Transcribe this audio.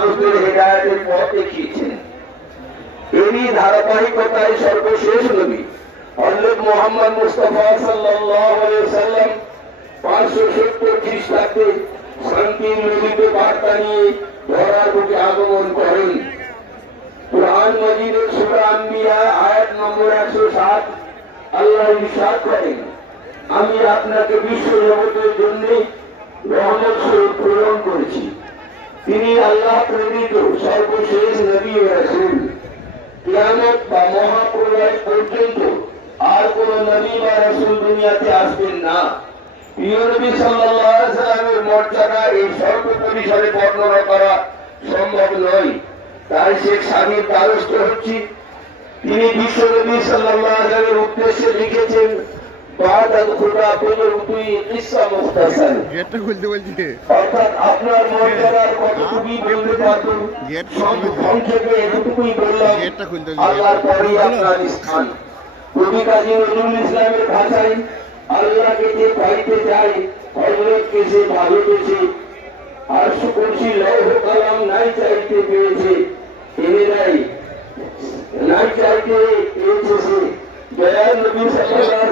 মানুষদের হেদায়েতের পথ দেখিয়েছেন। এরই ধারাবাহিকতায় সর্বশেষ নবী হযরত মুহাম্মদ মুস্তাফা সাল্লাল্লাহু আলাইহি ওয়াসাল্লাম 570 খ্রিস্টাব্দে শান্তির নবীকে বার্তা নিয়ে ধরার বুকে আগমন করেন। কুরআন মাজিদের সূরা আম্বিয়া আয়াত নম্বর 107 আল্লাহ ইরশাদ করেন, আমি আপনাকে বিশ্ব জগতের জন্য রহমত স্বরূপ প্রেরণ করেছি। তিনি আল্লাহ প্রেরিত সর্বশেষ নবী ও রাসূল। কিয়ামত বা মহাপ্রলয় পর্যন্ত আর কোন নবী বা রাসূল দুনিয়াতে আসবেন না। প্রিয় নবী সাল্লাল্লাহু আলাইহি ওয়াসাল্লামের মর্যাদা এই স্বল্প পরিসরে বর্ণনা করা সম্ভব নয়। তাই শেখ সাদির দ্বারস্থ হচ্ছি। তিনি বিশ্ব নবী সাল্লাল্লাহু আলাইহি ওয়াসাল্লামের উদ্দেশ্যে লিখেছেন, অর্থাৎ আপনার মর্যাদার কতটুকুই বলতে পারবেন, সংক্ষেপে এতটুকুই বললাম, আল্লাহর পরেই আপনার স্থান। কবি কাজী নজরুল ইসলামের ভাষায় আল্লাহকে যে পাইতে চায়, হযরতকে সে ভালোবেসে, আর সুকুরসি লৌহ কলম নাই চাইতে পেয়েছে, এনে নাই চাইতে পেয়েছে সে। দয়ার নবী সাল্লাল্লাহু